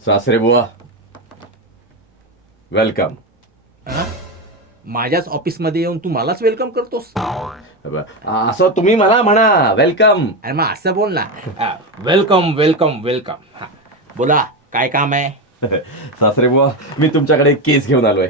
सासरे बुवा. वेलकम? माझ्याच ऑफिसमध्ये येऊन तू मलाच वेलकम करतोस. असं तुम्ही म्हणा म्हणा. वेलकम अरे मग असं बोल ना. वेलकम वेलकम वेलकम हा. बोला काय काम आहे? सासरे बुवा मी तुमच्याकडे एक केस घेऊन आलोय.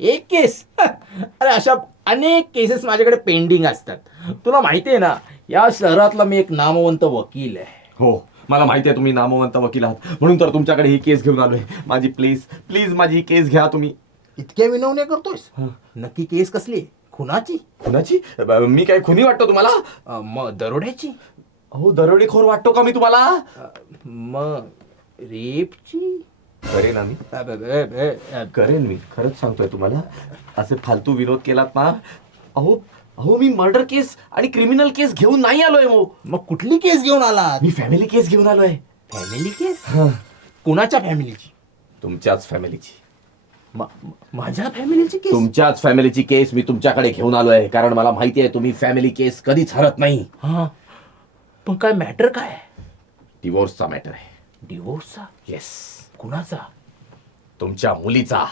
एक केस? अरे अशा अनेक केसेस माझ्याकडे पेंडिंग असतात. तुला माहिती आहे ना या शहरातला मी एक नामवंत वकील आहे. हो. मला माहिती आहे तुम्ही नामवंत वकील आहात. म्हणून तर तुमच्याकडे ही केस घेऊन आलोय. माझी प्लीज प्लीज माझी ही केस घ्या तुम्ही. इतक्या विनवण्या करतोयस? नक्की केस कसली? खुनाची? ब- मी काय खुनी वाटतो तुम्हाला? अ, मग दरोड्याची? हो दरोडेखोर वाटतो का मी तुम्हाला? अ, मग रेपची? करेन आम्ही. अ, ब- ब- ब- अ, करेन मी. खरंच सांगतोय तुम्हाला. असे फालतू विनोद केलात ना. अहो अहो मी मर्डर केस आणि क्रिमिनल केस घेऊन नाही आलोय मो. मग कुठली केस घेऊन आला मी फॅमिली केस घेऊन आलोय. Family case? कुणाच्या फॅमिलीची तुमच्याच फॅमिलीची मा- मा- माझ्या फॅमिलीची केस? तुमच्याच फॅमिलीची केस मी तुमच्याकडे घेऊन आलोय कारण मला माहिती आहे तुम्ही फॅमिली केस कधीच हरत नाही. हा. पण काय मॅटर काय? आहे? डिवोर्सचा मॅटर आहे. डिवोर्सचा येस कुणाचा? तुमच्या मुलीचा.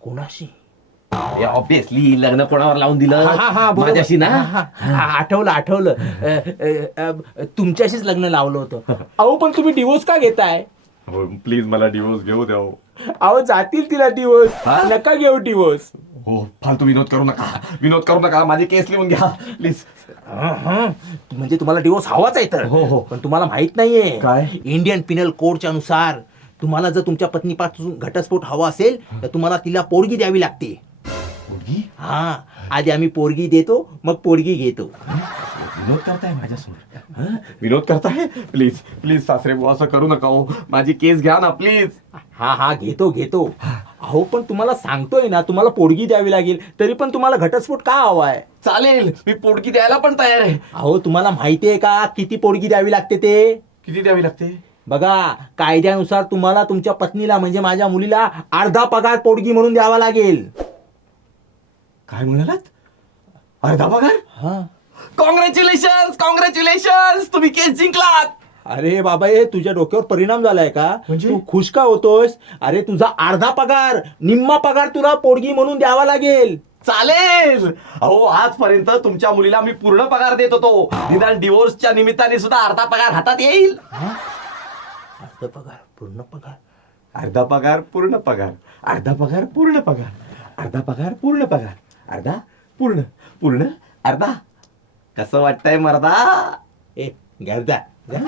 कुणाशी? ऑब्विसली लग्न कोणावर लावून दिलं? हा, हा, हा, बरोबर. माझ्याशी ना? हा, हा, हा, आठवलं आठवलं. अ, अ, अ, तुमच्याशीच लग्न लावलं होतं. अहो पण तुम्ही डिवोर्स का घेताय? प्लीज मला डिवोर्स घेऊ द्या हो. अहो जातील तिला डिवोर्स हा? नका घेऊ डिवोर्स हो फालतू विनोद करू नका. विनोद करू नका. माझी केस लिहून घ्या प्लीज म्हणजे तुम्हाला डिवोर्स हवाच आहे तर. हो, हो. पण तुम्हाला माहीत नाहीये. काय? इंडियन पिनल कोडच्या नुसार तुम्हाला जर तुमच्या पत्नीपासून घटस्फोट हवा असेल तर तुम्हाला तिला पोरगी द्यावी लागते. हा आधी आम्ही पोरगी देतो मग पोरगी घेतो. विनोद करताय माझ्यासमोर? हं? विनोद करताय? प्लीज प्लीज सासरे बुवा असं करू नका हो. माझी केस घ्या ना प्लीज. हा हा घेतो घेतो. अहो पण तुम्हाला सांगतोय ना तुम्हाला पोरगी द्यावी लागेल तरी पण तुम्हाला घटस्फोट का हवाय चालेल मी पोटकी द्यायला पण तयार आहे. अहो तुम्हाला माहिती आहे का किती पोरगी द्यावी लागते ते? किती द्यावी लागते? बघा कायद्यानुसार तुम्हाला तुमच्या पत्नीला म्हणजे माझ्या मुलीला अर्धा पगार पोरगी म्हणून द्यावा लागेल. काय म्हणालात? अर्धा पगार हा. कॉंग्रॅच्युलेशन कॉंग्रॅच्युलेशन तुम्ही केस जिंकलात! अरे बाबा हे तुझ्या डोक्यावर परिणाम झालाय का? म्हणजे? तू खुश का होतोस? अरे तुझा अर्धा पगार निम्मा पगार तुला पोरगी म्हणून द्यावा लागेल. चालेल! अहो आजपर्यंत तुमच्या मुलीला मी पूर्ण पगार देत होतो. निदान डिवोर्सच्या निमित्ताने सुद्धा अर्धा पगार हातात येईल. अर्धा पगार पूर्ण पगार. अर्धा पगार पूर्ण पगार. अर्धा पगार पूर्ण पगार. अर्धा पगार पूर्ण पगार. अर्धा? पूर्ण. पूर्ण? अर्धा? कसं वाटतंय मर्दा? ए गर्दा जा.